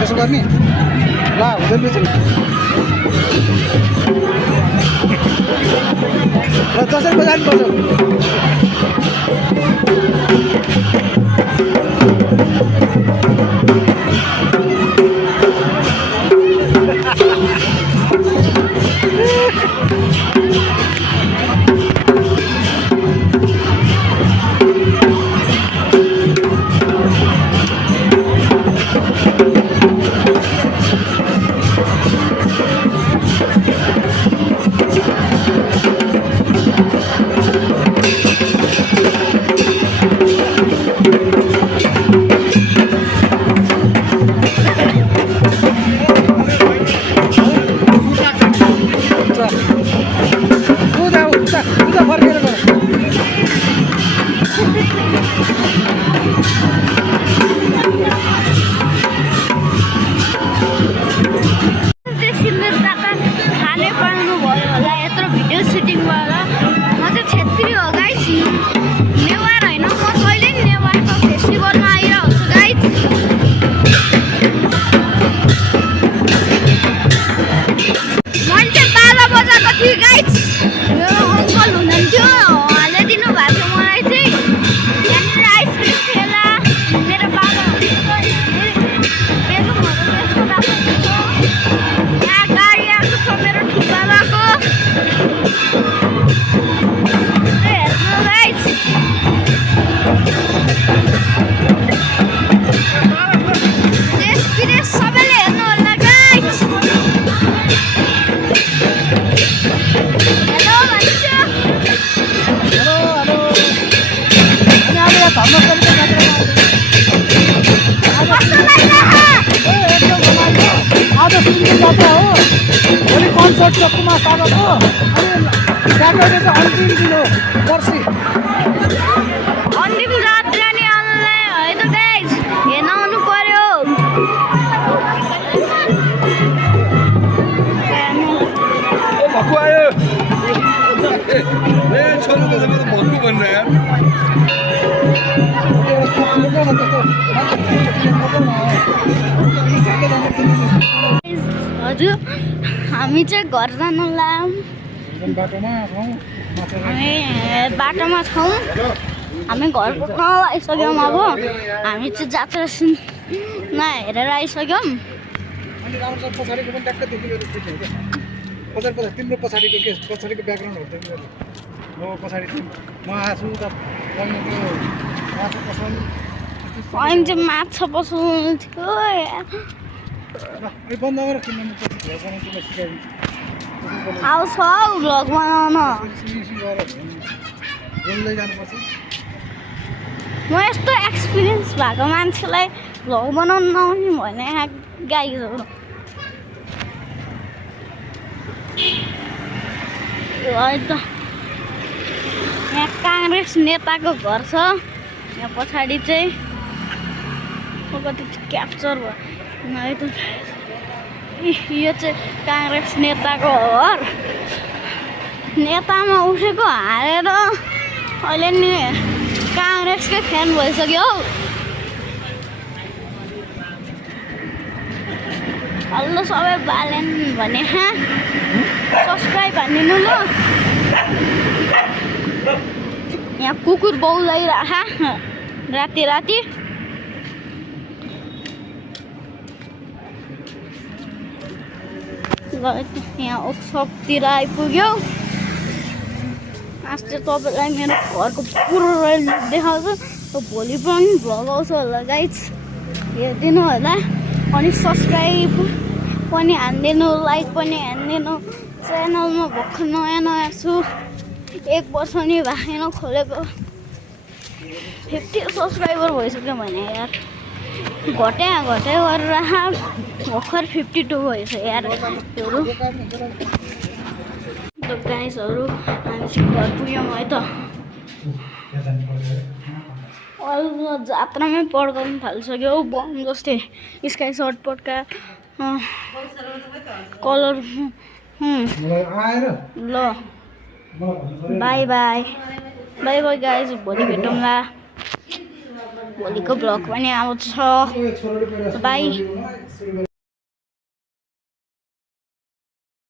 यसो गर्ने ल हुँदैन बेच्नु र जसरी बजार्नुपर्छ जात्रा हो भोलि कन्सर्ट छ कुमार सागरको अनि स्याटरडे चाहिँ अन्तिम दिन हो पर्सि अन्तिम जात्रा नि आउनलाई है त गाइस हेर्न आउनु पर्यो भक्कु आयो भन्नु भन्न यार हजुर हामी चाहिँ घर जानु लाग्यौँ बाटोमा हामी बाटोमा छौँ हामी घर पुग्न आइसक्यौँ अब हामी चाहिँ जात्रा हेरेर आइसक्यौँ अनि राम्रो पछाडिको पनि ट्याक्क देखिरहेको देख्ने हो क्या पछाडि तिम्रो पछाडिको के पछाडिको ब्याकग्राउन्डहरू देखिरहेको म पछाडि म आछु त अनि त्यो माछा पसल्नु अनि चाहिँ माछा पसल्नु थियो यो बन्द गरेर किन म पछि भ्लग बनाउनु तिमीलाई सिकाइदिन्छु आउँछ हौ भ्लग बनाउन बोल्दै जानुपर्छ म यस्तो एक्सपिरियन्स भएको मान्छेलाई भ्लग बनाउनु नआउने भने गाई हो त यहाँ काङ्ग्रेस नेताको घर छ यहाँ पछाडि चाहिँ कति क्याप्चर भयो है त यो चाहिँ काङ्ग्रेस नेताको घर नेतामा उठेको हारेर अहिले नि काङ्ग्रेसकै फ्यान भइसक्यो हौ हल्लो सबै बालेन भने सब्सक्राइब हानिदिनु ल यहाँ कुकुर बौलाइरह राति राति यहाँ ओक्सपतिर आइपुग्यो आज चाहिँ तपाईँलाई मेरो घरको पुरो लुक देखाउँछु भोलि पनि भ्लग आउँछ होला गाइज हेरिदिनु होला अनि सब्सक्राइब पनि हानिदिनु लाइक पनि हानिदिनु च्यानलमा भर्खर नयाँ छु 1 वर्ष नि भएन खोलेको 50 सब्सक्राइबर भइसक्यो भने यार घटे गरेर भर्खर 52 भएछ यार त्योहरू गाइसहरू हामी चाहिँ घर पुग्यौँ है त जात्रामै पड्काउनु थालिसक्यो बम जस्तै स्काई सर्ट पड्का कलर ल बाई बाई गाइज भोलि भेटौँला भोलिको भ्लग पनि आउँछ बाई